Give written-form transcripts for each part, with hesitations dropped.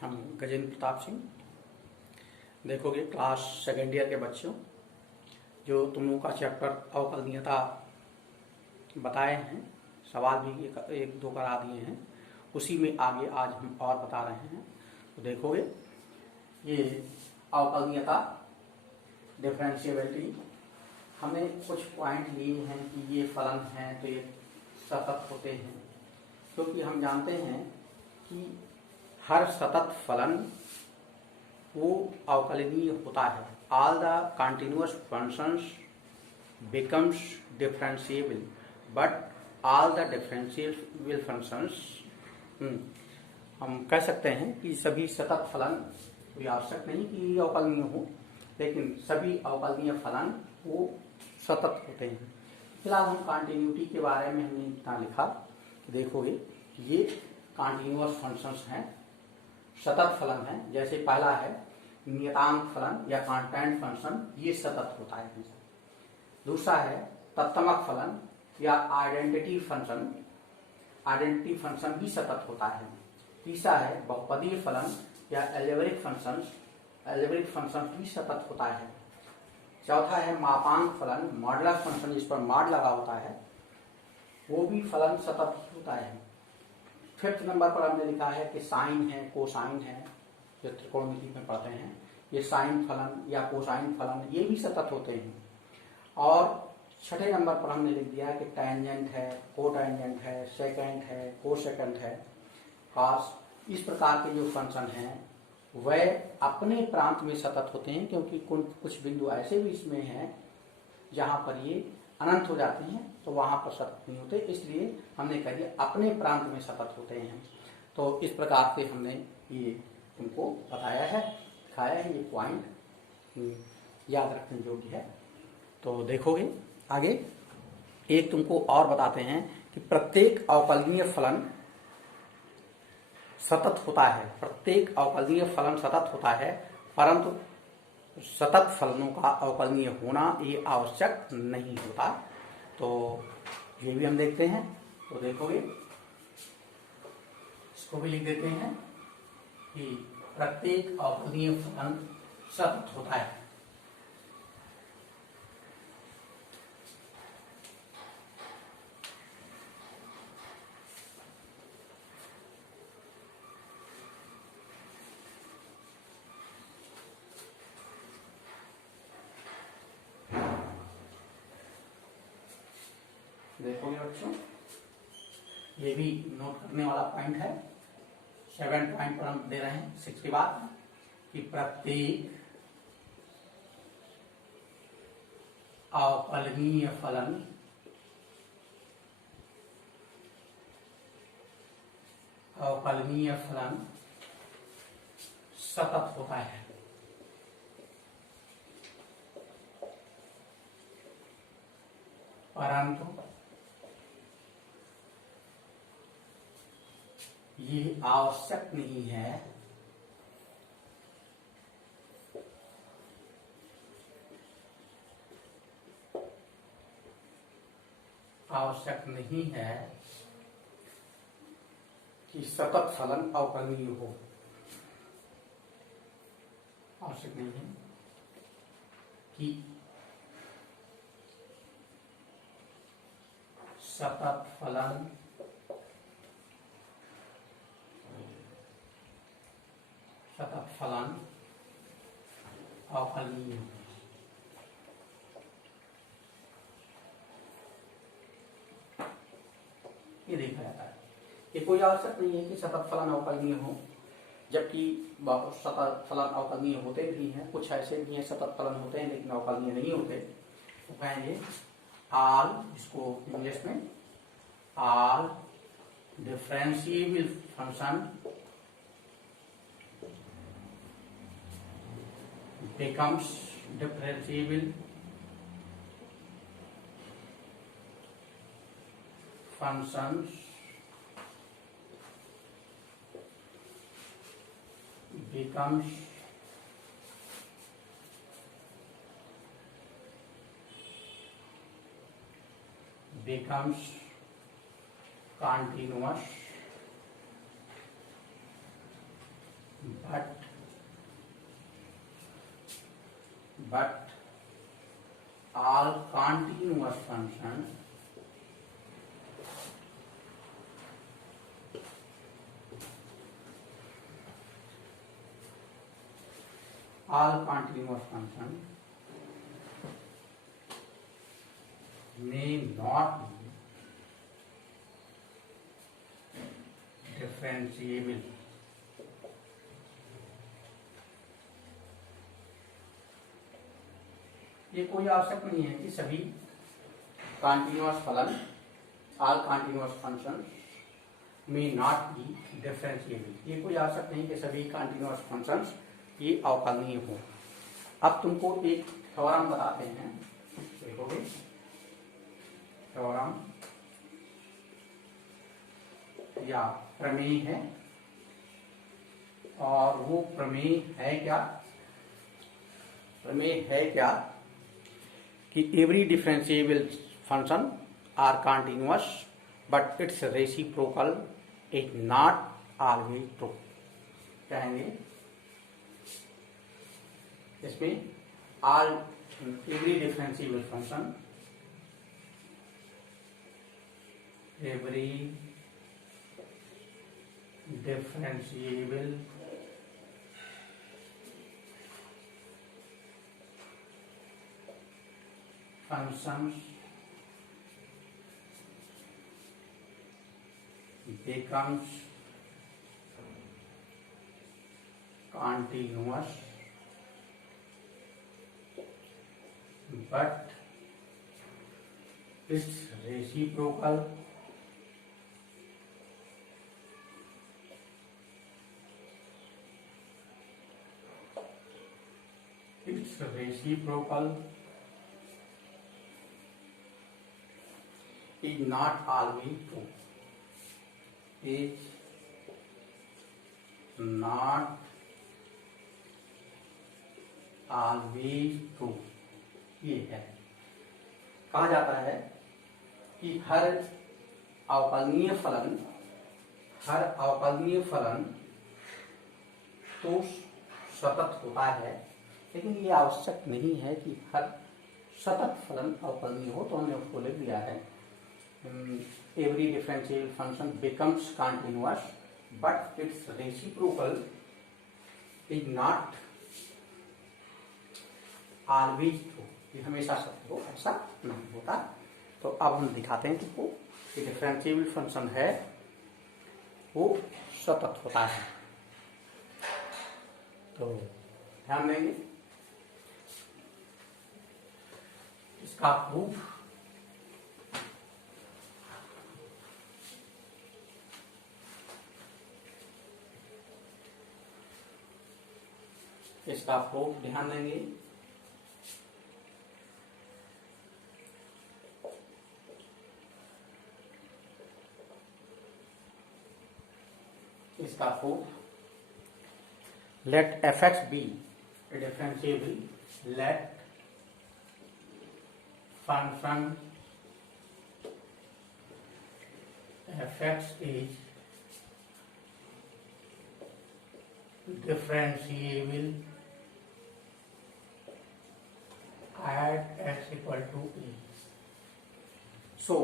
हम गजेंद्र प्रताप सिंह। देखोगे class second year के बच्चों, जो तुम लोगों का चैप्टर अवकलनीयता बताए हैं, सवाल भी एक दो करा दिए हैं, उसी में आगे आज हम और बता रहे हैं। तो देखोगे ये अवकलनीयता डिफरेंशिएबिलिटी, हमने कुछ पॉइंट लिए हैं कि ये फलन हैं तो ये सतत होते हैं, क्योंकि हम जानते हैं कि हर सतत फलन वो अवकलनीय होता है। All the continuous functions becomes differentiable, but all the differentiable functions, हम कह सकते हैं कि सभी सतत फलन, कोई आवश्यक नहीं कि अवकलनीय हो, लेकिन सभी अवकलनीय फलन वो सतत होते हैं। फिलहाल हम कंटिन्यूटी के बारे में हमने इतना लिखा। देखोगे ये कंटिन्यूअस फंक्शंस हैं, सतत फलन है। जैसे पहला है नियतांक फलन या कांस्टेंट फंक्शन, ये सतत होता है। दूसरा है तत्समक फलन या आइडेंटिटी फंक्शन, आइडेंटिटी फंक्शन भी सतत होता है। तीसरा है बहुपदीय फलन या एल्जेब्रिक फंक्शन, एल्जेब्रिक फंक्शन भी सतत होता है। चौथा है मापांक फलन, मॉडुलस फंक्शन जिस पर मॉड लगा होता है, वो भी फलन सतत होता है। फिफ्थ नंबर पर हमने लिखा है कि साइन है, कोसाइन है, जो त्रिकोणमिति में पढ़ते हैं, ये साइन फलन या कोसाइन फलन ये भी सतत होते हैं। और छठे नंबर पर हमने लिख दिया कि टेंजेंट है, कोटेंजेंट है, सेकेंट है, कोसेकेंट है, कॉस, इस प्रकार के जो फंक्शन हैं वह अपने प्रांत में सतत होते हैं, क्योंकि कुछ बिंदु ऐसे भी इसमें हैं जहां पर ये अनंत हो जाते हैं, तो वहां पर सतत नहीं होते, इसलिए हमने कह दिया अपने प्रांत में सतत होते हैं। तो इस प्रकार से हमने ये तुमको बताया है, दिखाया है, ये पॉइंट याद रखने योग्य है। तो देखोगे आगे एक तुमको और बताते हैं कि प्रत्येक अवकलनीय फलन सतत होता है, प्रत्येक अवकलनीय फलन सतत होता है, परंतु सतत फलनों का अवकलनीय होना ये आवश्यक नहीं होता। तो ये भी हम देखते हैं। तो देखोगे इसको भी लिख देते हैं कि प्रत्येक अवकलनीय फलन सतत होता है। देखोगे बच्चों, ये भी नोट करने वाला पॉइंट है। 7 पॉइंट पर हम दे रहे हैं 6 के बाद कि प्रत्येक अवकलनीय फलन सतत होता है। परंतु ये आवश्यक नहीं है कि सतत फलन अवकलनीय हो। आवश्यक नहीं है कि सतत फलन अवकलनीय हो। ये देखा जाता है कि कोई आवश्यक नहीं है कि सतत फलन अवकलनीय हो, जबकि सतत फलन अवकलनीय होते भी हैं। कुछ ऐसे भी हैं सतत फलन होते हैं लेकिन अवकलनीय नहीं होते। तो कहेंगे ऑल, इसको इंग्लिश में all differentiable function becomes differentiable functions becomes continuous but all continuous functions may not be differentiable. ये कोई आवश्यक नहीं है कि सभी कॉन्टिन्यूअस फलन, ऑल कॉन्टिन्यूअस फंक्शन में नॉट बी डिफरेंशिएबल। ये कोई आवश्यक नहीं कि सभी कॉन्टिन्यूअस फंक्शंस ये अवकलनीय हो। अब तुमको एक थ्योरम बताते हैं, देखोगे थ्योरम या प्रमेय है, और वो प्रमेय है क्या? प्रमेय है क्या कि every differentiable function are continuous but it's reciprocal is not always true. कहेंगे इसमें all every differentiable function, every differentiable functions becomes continuous but its reciprocal is not always true. Is not always true. ये है, कहा जाता है कि हर अवकलनीय फलन तो सतत होता है, लेकिन ये आवश्यक नहीं है कि हर सतत फलन अवकलनीय हो। तो हमने उसको लिख दिया है, every differentiable function becomes continuous but its reciprocal is not always true। ये हमेशा सत्य हो ऐसा नहीं होता। तो अब हम दिखाते हैं तुमको कि डिफरेंशिएबल फंक्शन है वो सतत होता है। तो ध्यान देंगे इसका प्रूफ ध्यान देंगे। इसका proof, let fx be differentiable, let function fx is differentiable at x equal to a. So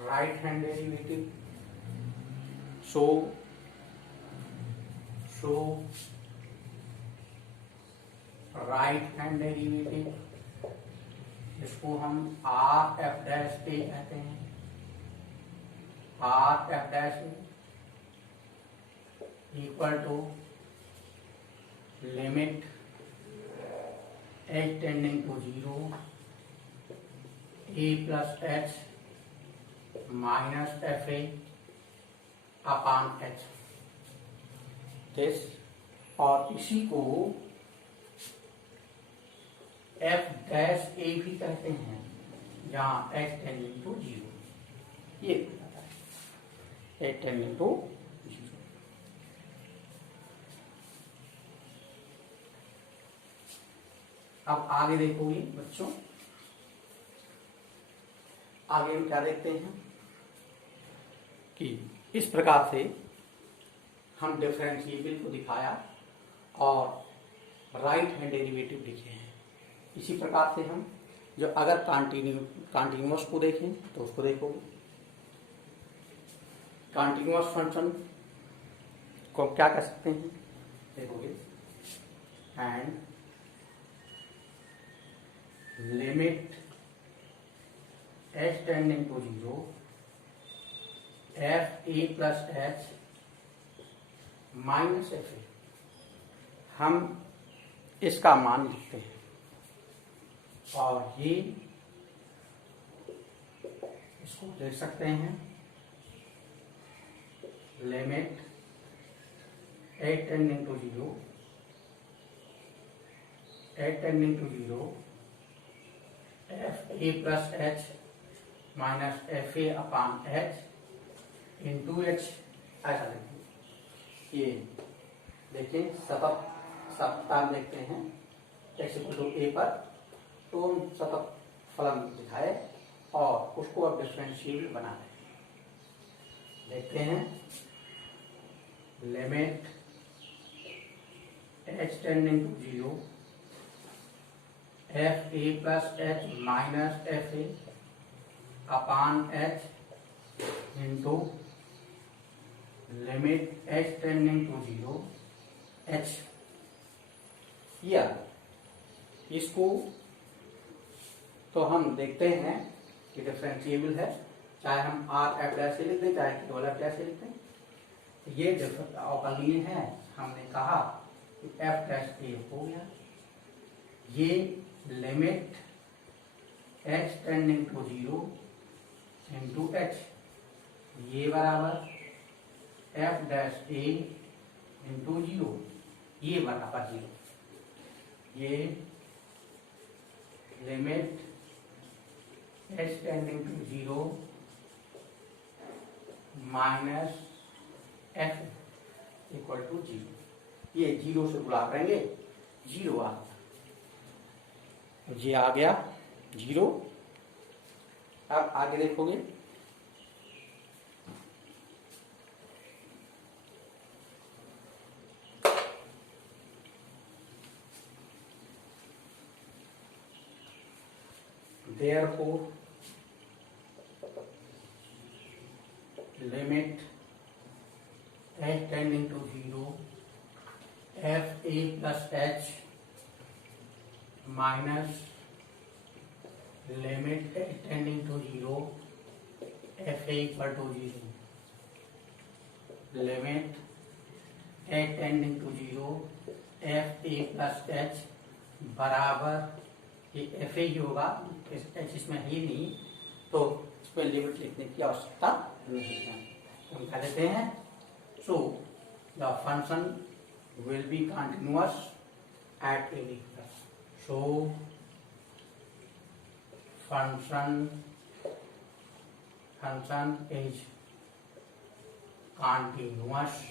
right hand derivative, so right hand derivative, इसको हम आर एफ डैश ए कहते हैं। R F dash equal to limit H tending to 0 A plus H minus F A upon H. और इसी को F dash ए भी कहते हैं, जहां एच टेंडिंग टू 0, ये एच टेंडिंग टू 0। अब आगे देखोगे बच्चों, आगे हम क्या देखते हैं कि इस प्रकार से हम डिफरेंशिएबल को दिखाया और राइट हैंड डेरिवेटिव लिखे हैं। इसी प्रकार से हम जो अगर कॉन्टिन्यूअस को देखें तो उसको देखोगे। कॉन्टिन्यूअस फंक्शन को क्या कह सकते हैं, देखोगे and limit h tending to 0 f a plus h minus F A, हम इसका मान लिखते हैं और ये इसको देख सकते हैं limit h tending to 0 F A plus H minus F A upon H into H, ऐसा देखिए। ये देखिए सततता देखते हैं x इक्वल टू ए पर, तो हम सतत फलन दिखाए और उसको अब डिफरेंशिएबल बना दें। देखते हैं limit h tending to 0 F A plus H minus F A upon H into limit h tending to 0 h। या इसको तो हम देखते हैं कि डिफरेंशिएबल है, चाहे हम आर एफ डैश से लिख दें चाहे केवल एफ डैश से लिख दें। ये अवकलनीय है, हमने कहा कि एफ डैश ए हो गया। ये limit h tending to 0 into H, ये बराबर एफ डैश ए इंटू 0, ये बराबर 0। ये limit h tending to 0 minus F equal to 0। ये 0 से गुणा करेंगे 0 आ गया, ये आ गया 0। अब आगे देखोगे therefore limit h tending to 0 f a plus h minus limit h tending to 0 f a equal to 0, limit h tending to 0 f a plus h बराबर ये एफ ए ही होगा, एच इसमें है ही नहीं, तो इसमें लिमिट लिखने की आवश्यकता नहीं है। हम कह देते हैं so the function will be continuous at any plus, so function is continuous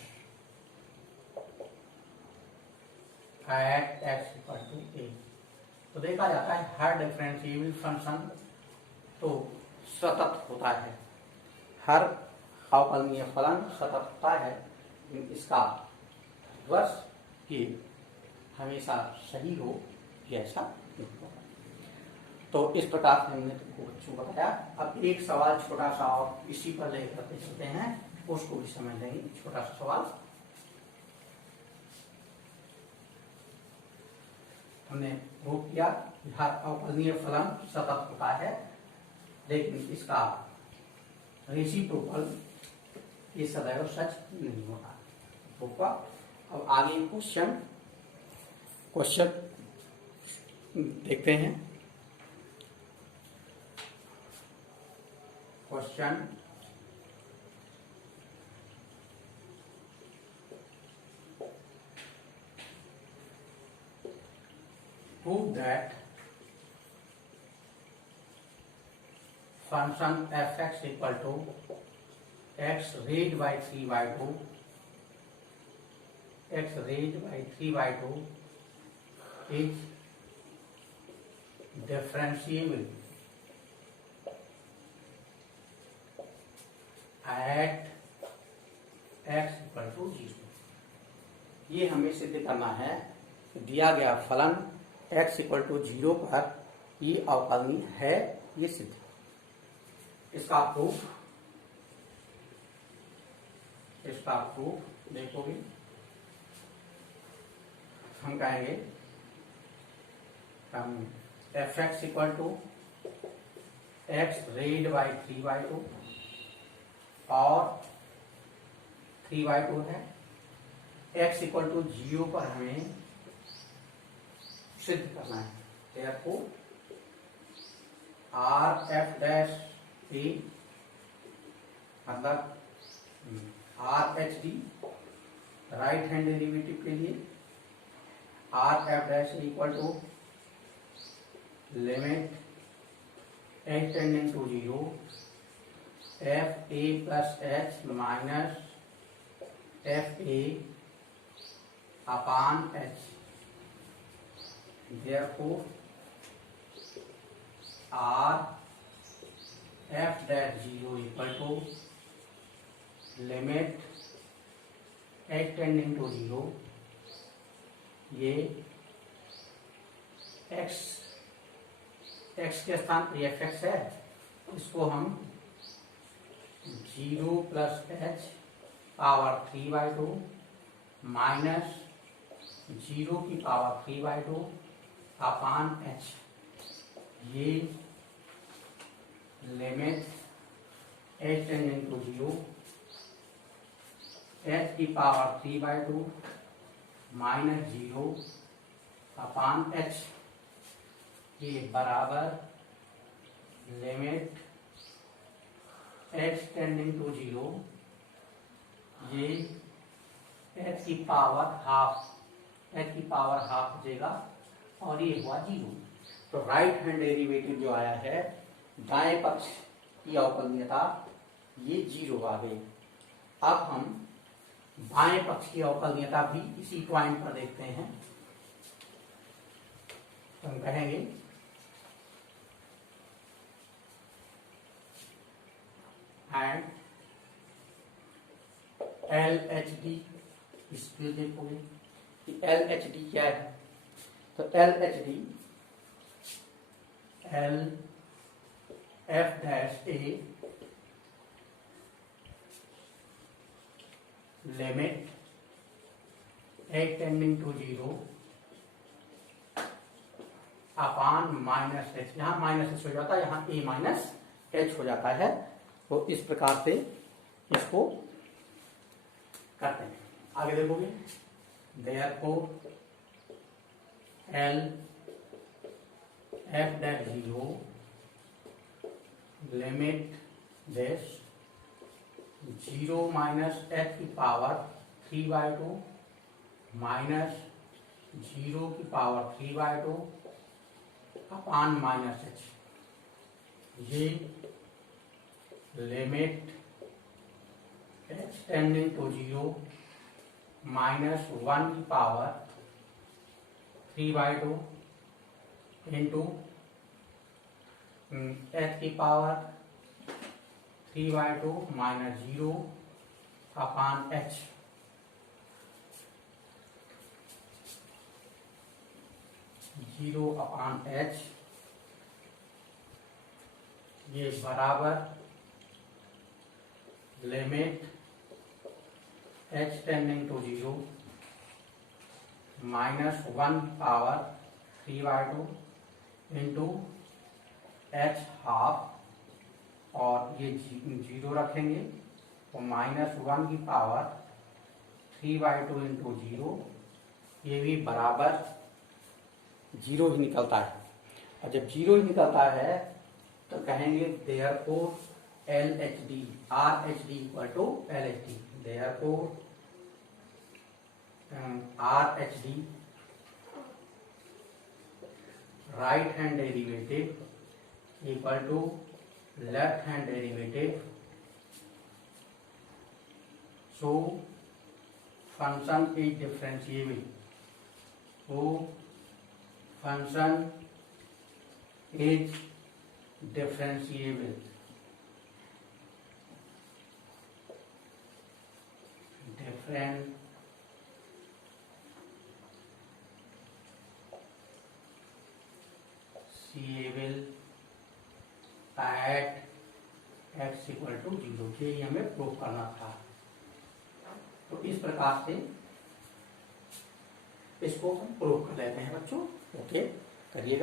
at x equal to a. तो देखा जाता है हर डिफरेंशिएबल फंक्शन तो सतत होता है, हर अवकलनीय फलन सतत होता है, इसका वर्ष कि हमेशा सही हो कि ऐसा नहीं होगा। तो इस प्रकार से हमने तुमको बच्चों को बताया। अब एक सवाल छोटा सा और इसी पर लेकर चलते हैं, उसको भी समझ लेंगे। छोटा सा सवाल हमने प्रूव किया कि हर अवकलनीय फलन सतत होता है, लेकिन इसका रेसिप्रोकल ये सदैव सच नहीं होता होगा। अब आगे क्वेश्चन देखते हैं। Question prove that function fx equal to x raised by 3 by 2 is differentiable at x equal to 0। ये हमें सिद्ध करना है कि दिया गया फलन x = 0 पर ये अवकलनीय है, ये सिद्ध। इसका प्रूफ देखोगे, हम कहेंगे fx = x raised by 3/2 और 3/2 है। x = 0 पर हमें सिद्ध करना है। therefore RF' मतलब RHD राइट हैंड डेरिवेटिव के लिए RF' = limit h tending to 0 FA + H minus FA upon H। therefore RF' = limit h tending to 0, ये x के स्थान पर fx है, इसको हम 0 + h पावर 3/2 माइनस 0 की पावर 3/2 अपॉन h, ये limit h tending to 0 h की पावर 3/2 माइनस 0 अपॉन h, ये बराबर लिमिट h टेंडिंग टू 0, ये h की पावर हाफ हो जाएगा और ये हुआ 0। तो राइट हैंड डेरिवेटिव जो आया है दाएं पक्ष की अवकलनीयता ये 0 आ गई। अब हम बाएं पक्ष की अवकलनीयता भी इसी पॉइंट पर देखते हैं। तो हम कहेंगे एंड LHD, इसमें देखोगे कि LHD क्या है। तो LHD LF' limit h tending to 0 upon -h, यहाँ -h हो जाता है, यहाँ a - h हो जाता है। तो इस प्रकार से इसको करते हैं। आगे देखोगे therefore LF' limit this 0 - h की पावर 3/2 माइनस 0 की पावर 3/2 अपॉन -h, ये लिमिट h टेंडिंग टू 0 -1 की पावर 3/2 इंटू h की पावर 3/2 माइनस 0 अपॉन h, ये बराबर limit h tending to 0 -1 power 3/2 into h half, और ये 0 रखेंगे तो -1 की पावर 3/2 इंटू 0, ये भी बराबर 0 ही निकलता है। और जब 0 ही निकलता है तो कहेंगे therefore LHD RHD = LHD, therefore RHD right hand derivative equal to left hand derivative, so function is differentiable, so function is differentiable, differentiable at x equal to 0, ये हमें प्रूव करना था। तो इस प्रकार से इसको हम प्रूव कर लेते हैं बच्चों। ओके, करिएगा।